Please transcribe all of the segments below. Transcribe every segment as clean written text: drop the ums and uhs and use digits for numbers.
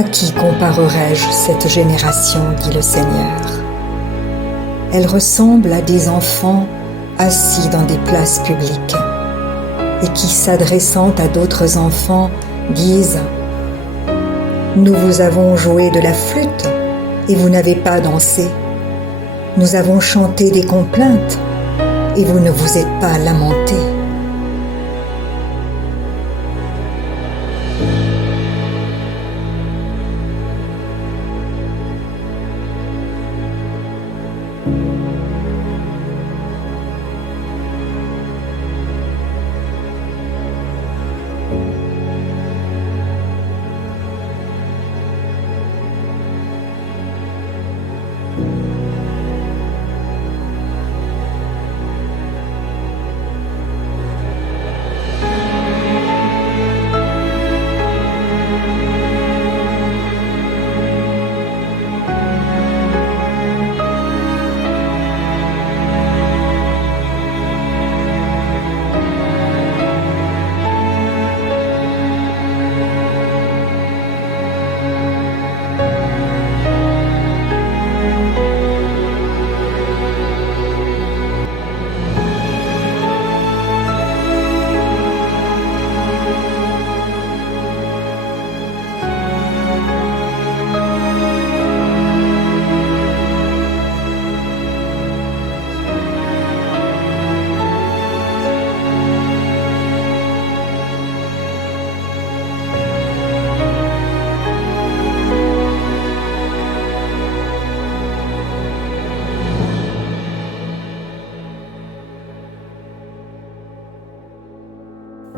À qui comparerai-je cette génération, dit le Seigneur? Elle ressemble à des enfants assis dans des places publiques et qui, s'adressant à d'autres enfants, disent « Nous vous avons joué de la flûte et vous n'avez pas dansé. Nous avons chanté des complaintes et vous ne vous êtes pas lamentés. »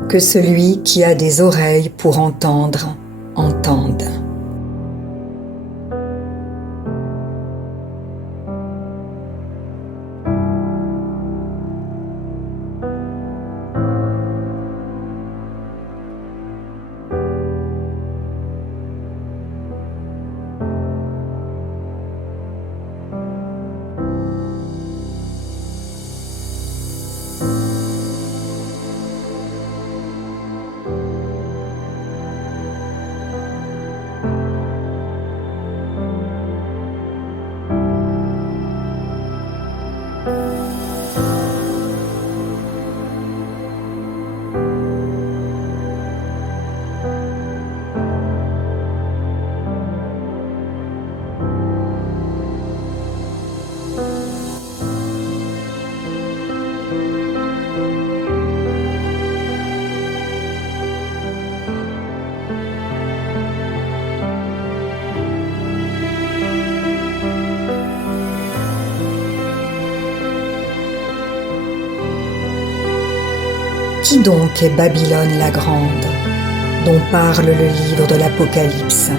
Que celui qui a des oreilles pour entendre, entende. Qui donc est Babylone la grande, dont parle le livre de l'Apocalypse?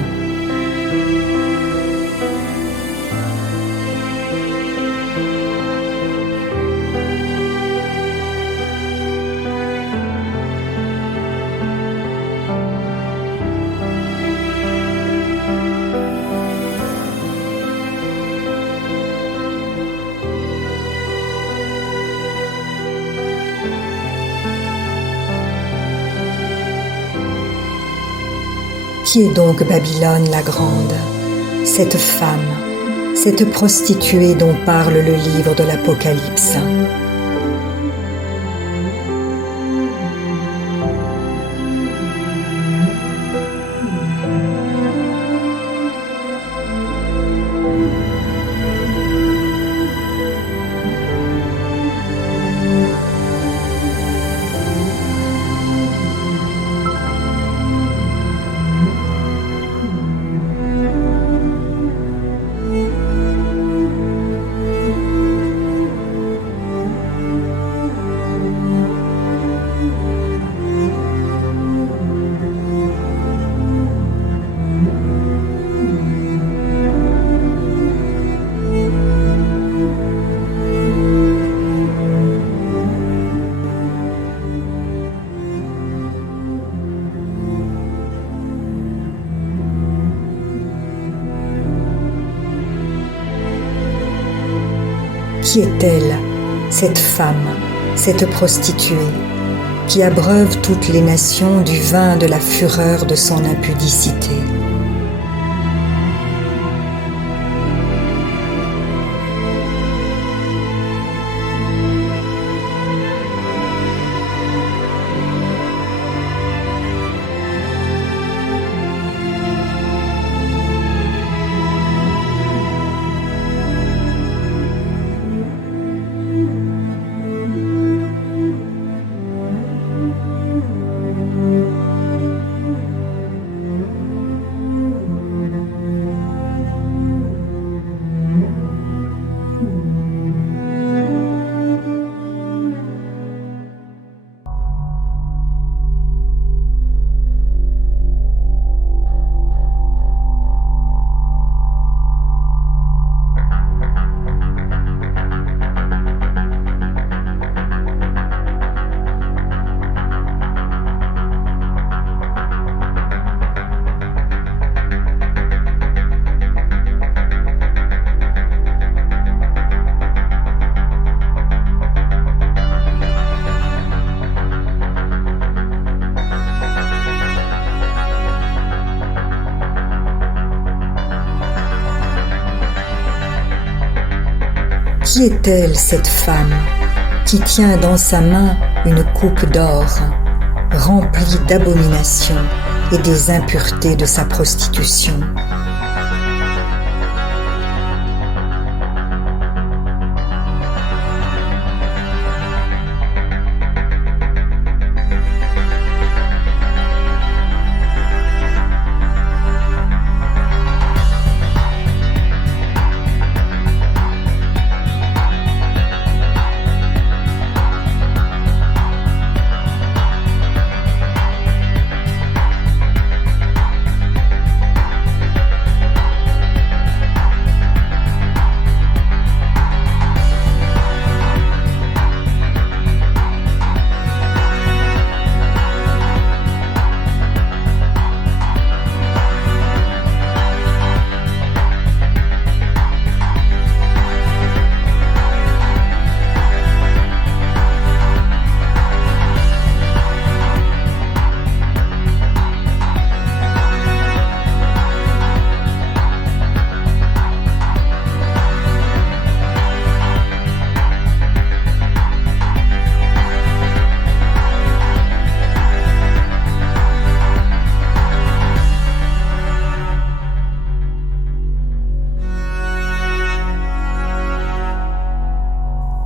Qui est donc Babylone la grande, cette femme, cette prostituée dont parle le livre de l'Apocalypse? Qui est-elle, cette femme, cette prostituée, qui abreuve toutes les nations du vin de la fureur de son impudicité? Qui est-elle, cette femme, qui tient dans sa main une coupe d'or, remplie d'abominations et des impuretés de sa prostitution?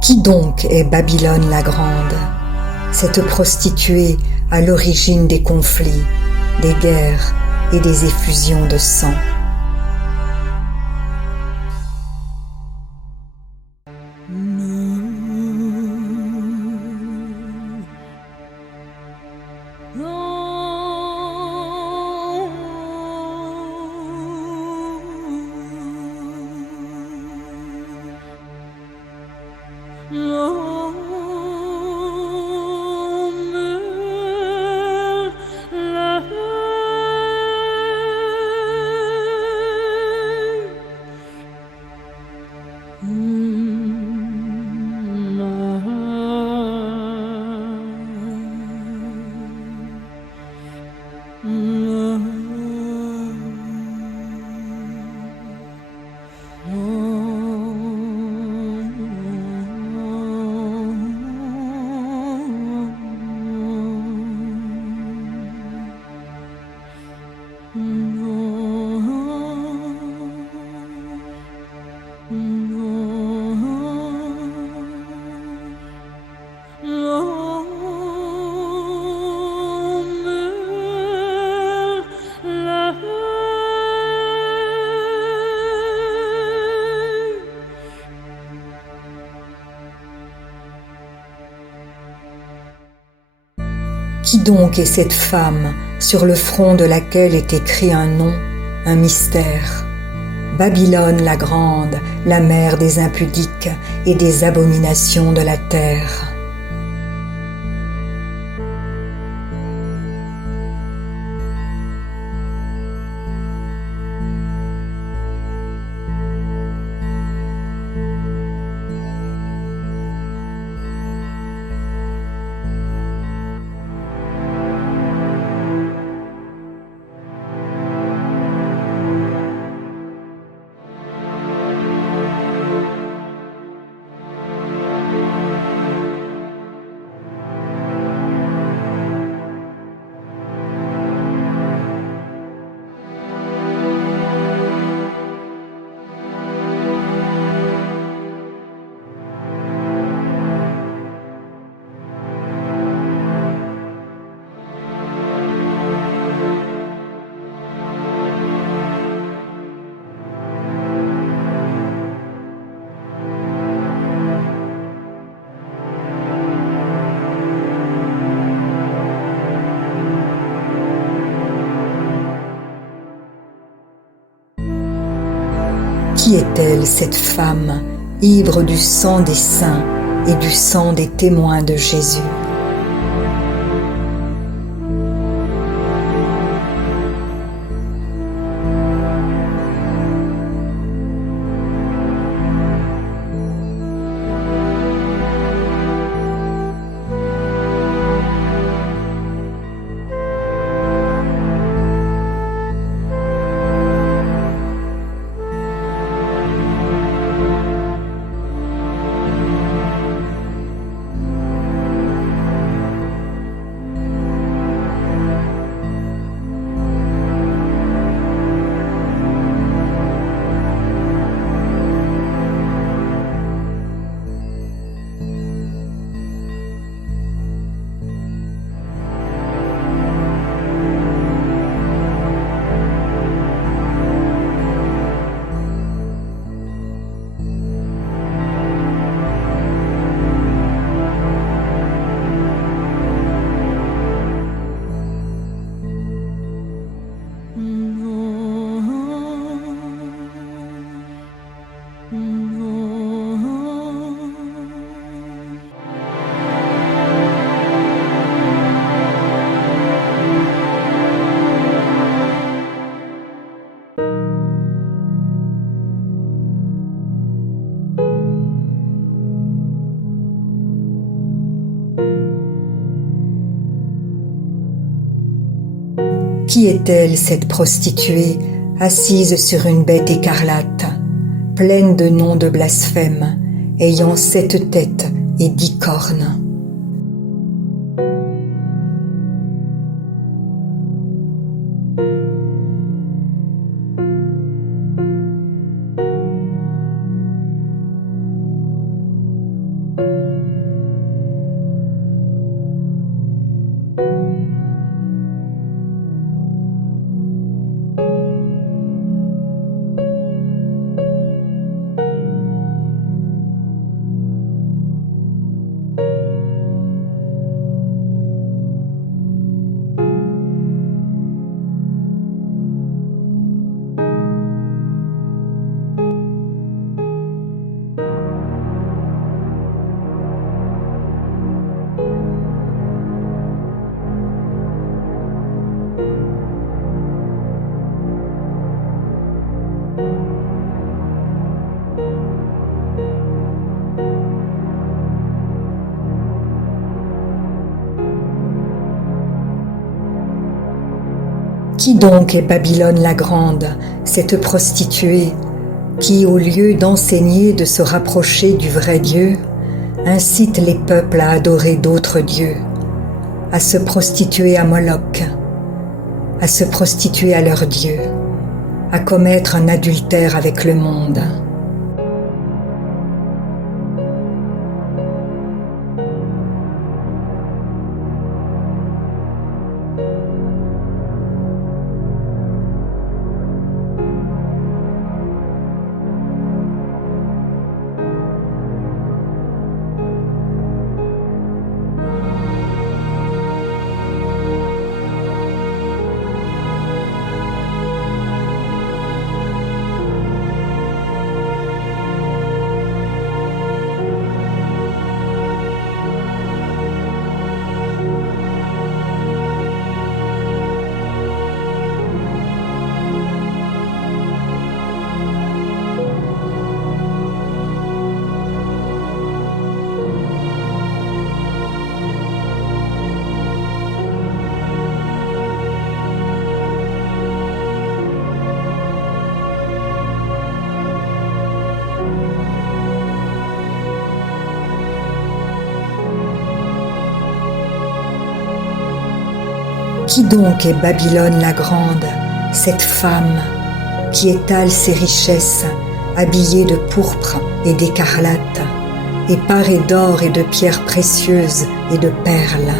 Qui donc est Babylone la Grande, cette prostituée à l'origine des conflits, des guerres et des effusions de sang? Qui donc est cette femme sur le front de laquelle est écrit un nom, un mystère? Babylone la Grande, la mère des impudiques et des abominations de la terre. Qui est-elle, cette femme, ivre du sang des saints et du sang des témoins de Jésus? Qui est-elle, cette prostituée, assise sur une bête écarlate, pleine de noms de blasphème, ayant 7 têtes et 10 cornes? Qui donc est Babylone la Grande, cette prostituée, qui, au lieu d'enseigner de se rapprocher du vrai Dieu, incite les peuples à adorer d'autres dieux, à se prostituer à Moloch, à se prostituer à leur Dieu, à commettre un adultère avec le monde? Qui donc est Babylone la Grande, cette femme qui étale ses richesses, habillée de pourpre et d'écarlate, et parée d'or et de pierres précieuses et de perles?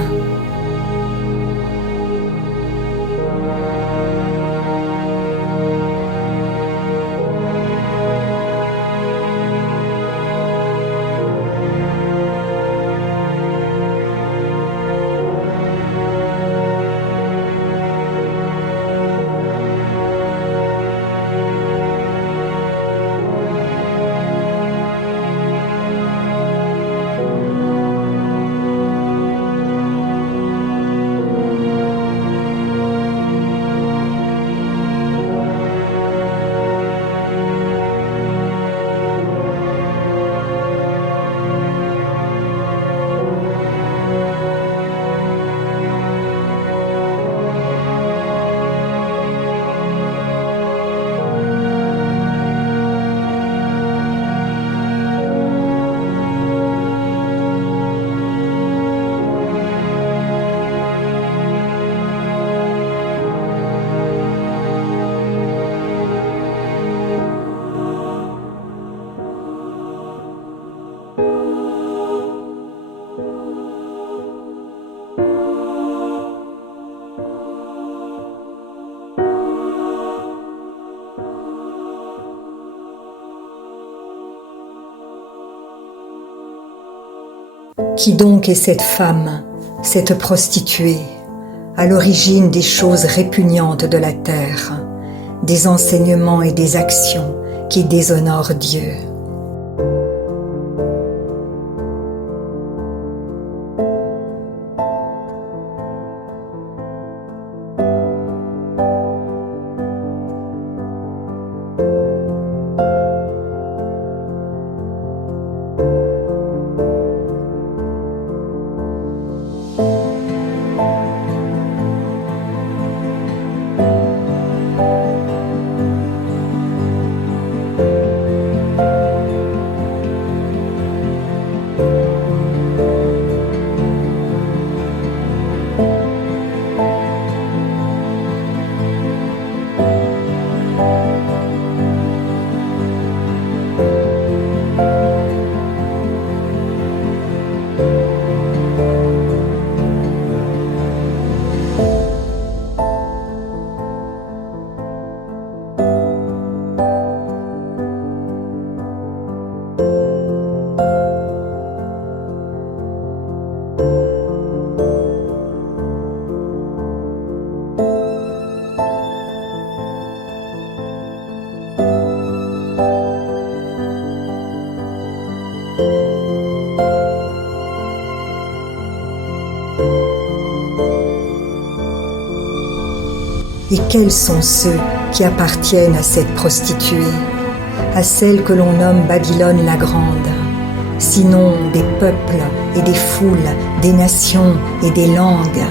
Qui donc est cette femme, cette prostituée, à l'origine des choses répugnantes de la terre, des enseignements et des actions qui déshonorent Dieu? Et quels sont ceux qui appartiennent à cette prostituée, à celle que l'on nomme Babylone la Grande, sinon des peuples et des foules, des nations et des langues?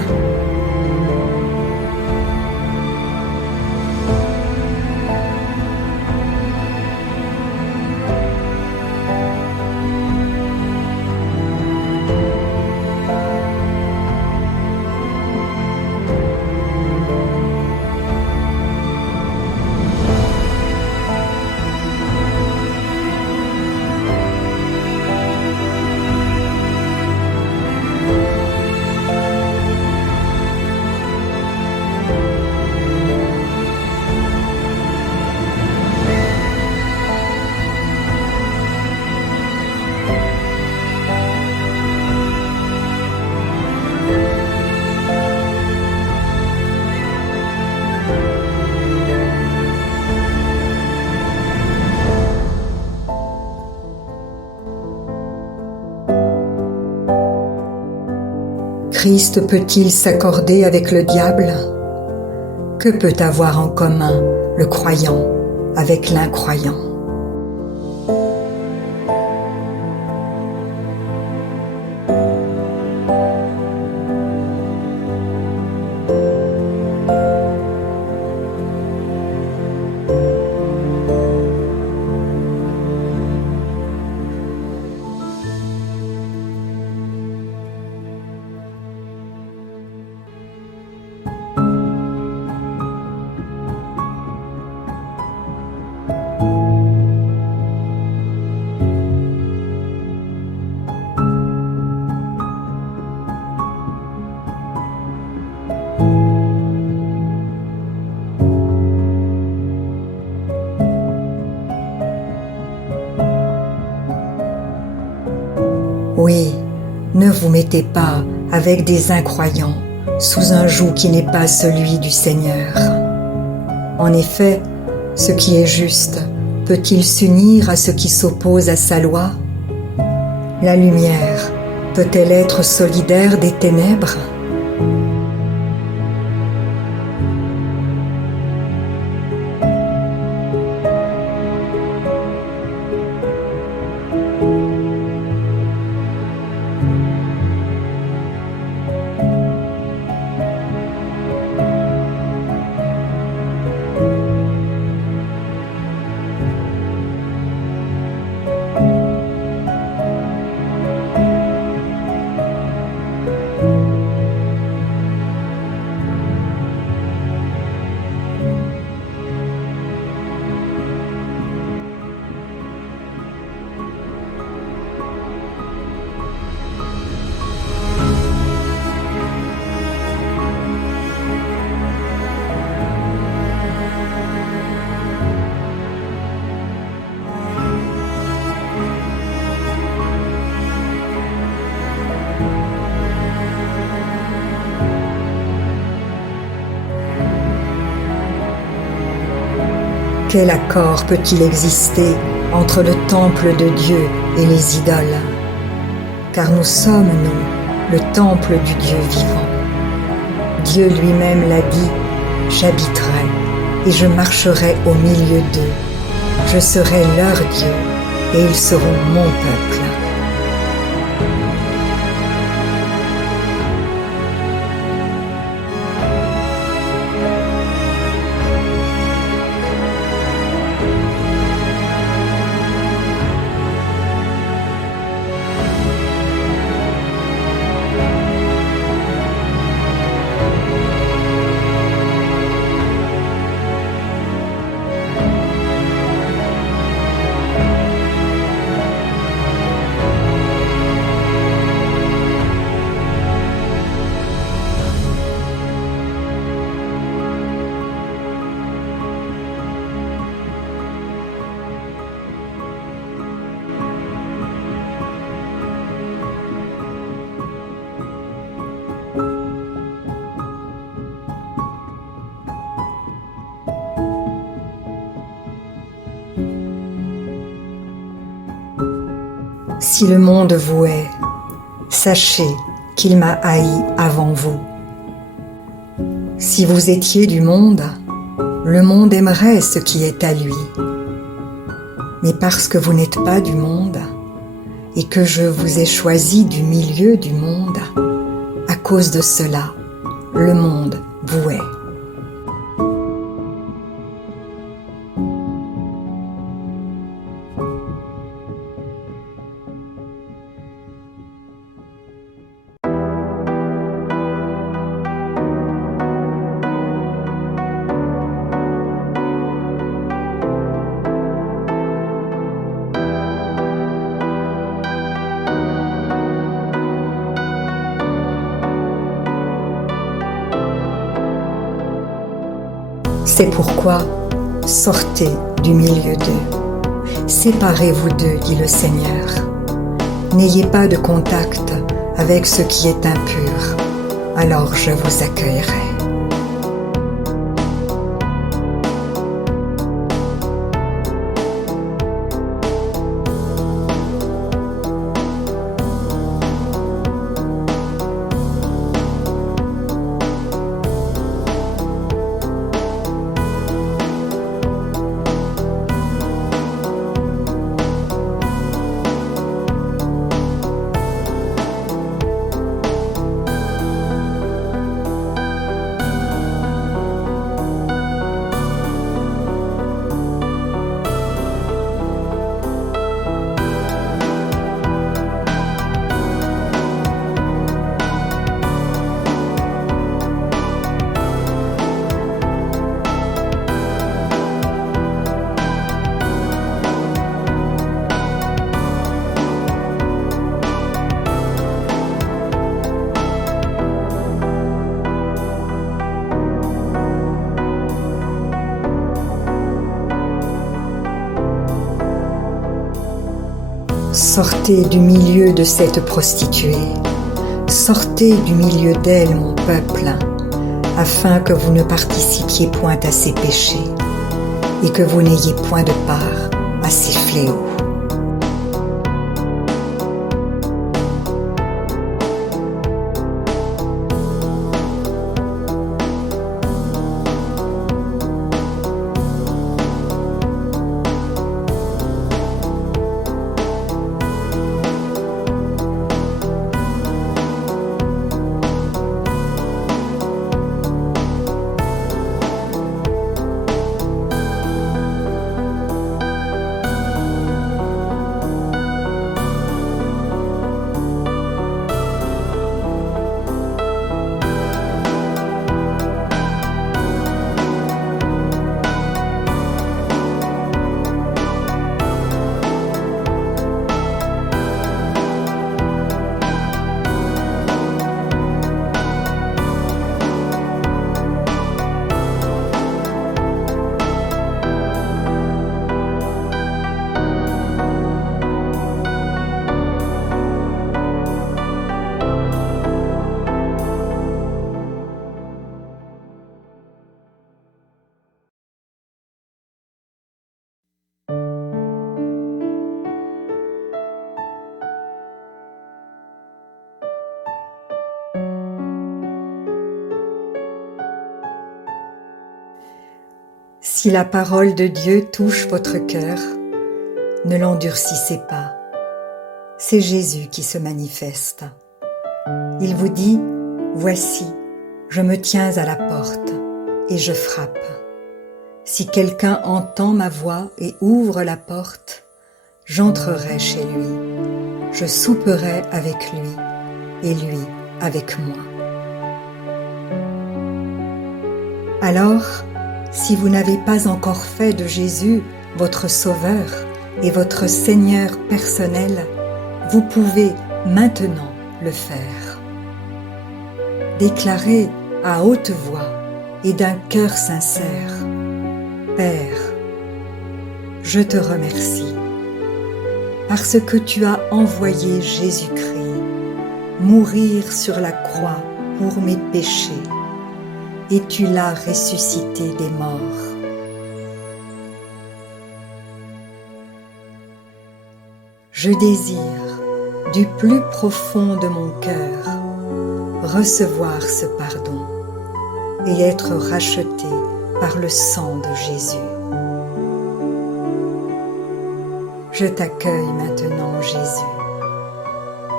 Christ peut-il s'accorder avec le diable? Que peut avoir en commun le croyant avec l'incroyant? Oui, ne vous mettez pas avec des incroyants sous un joug qui n'est pas celui du Seigneur. En effet, ce qui est juste peut-il s'unir à ce qui s'oppose à sa loi? La lumière peut-elle être solidaire des ténèbres? Quel accord peut-il exister entre le temple de Dieu et les idoles? Car nous sommes, nous, le temple du Dieu vivant. Dieu lui-même l'a dit, « J'habiterai et je marcherai au milieu d'eux. Je serai leur Dieu et ils seront mon peuple. » Si le monde vous hait, sachez qu'il m'a haï avant vous. Si vous étiez du monde, le monde aimerait ce qui est à lui. Mais parce que vous n'êtes pas du monde, et que je vous ai choisi du milieu du monde, à cause de cela, le monde vous hait. C'est pourquoi, sortez du milieu d'eux. Séparez-vous d'eux, dit le Seigneur. N'ayez pas de contact avec ce qui est impur, alors je vous accueillerai. Sortez du milieu de cette prostituée, sortez du milieu d'elle, mon peuple, afin que vous ne participiez point à ses péchés et que vous n'ayez point de part à ses fléaux. Si la parole de Dieu touche votre cœur, ne l'endurcissez pas. C'est Jésus qui se manifeste. Il vous dit, « Voici, je me tiens à la porte et je frappe. Si quelqu'un entend ma voix et ouvre la porte, j'entrerai chez lui. Je souperai avec lui et lui avec moi. » Alors, si vous n'avez pas encore fait de Jésus votre Sauveur et votre Seigneur personnel, vous pouvez maintenant le faire. Déclarez à haute voix et d'un cœur sincère, « Père, je te remercie parce que tu as envoyé Jésus-Christ mourir sur la croix pour mes péchés et tu l'as ressuscité des morts. Je désire, du plus profond de mon cœur, recevoir ce pardon et être racheté par le sang de Jésus. Je t'accueille maintenant, Jésus,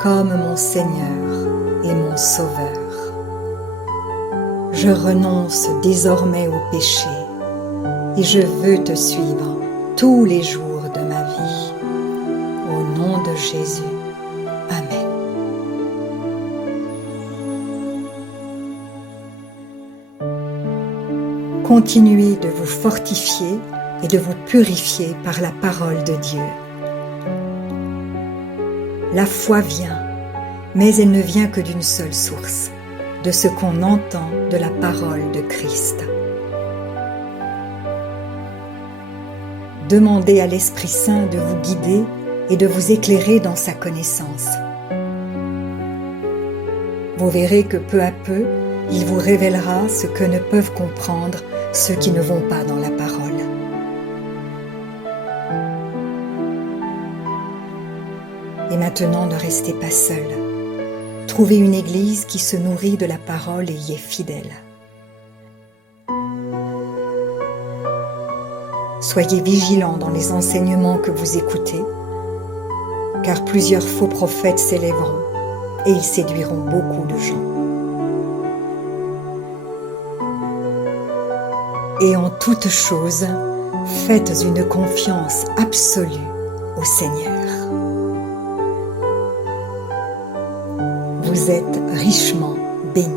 comme mon Seigneur et mon Sauveur. Je renonce désormais au péché et je veux te suivre tous les jours de ma vie. Au nom de Jésus. Amen. Continuez de vous fortifier et de vous purifier par la parole de Dieu. La foi vient, mais elle ne vient que d'une seule source, de ce qu'on entend de la parole de Christ. Demandez à l'Esprit Saint de vous guider et de vous éclairer dans sa connaissance. Vous verrez que peu à peu, il vous révélera ce que ne peuvent comprendre ceux qui ne vont pas dans la parole. Et maintenant, ne restez pas seul. Trouvez une église qui se nourrit de la parole et y est fidèle. Soyez vigilants dans les enseignements que vous écoutez, car plusieurs faux prophètes s'élèveront et ils séduiront beaucoup de gens. Et en toutes choses, faites une confiance absolue au Seigneur. Vous êtes richement bénis.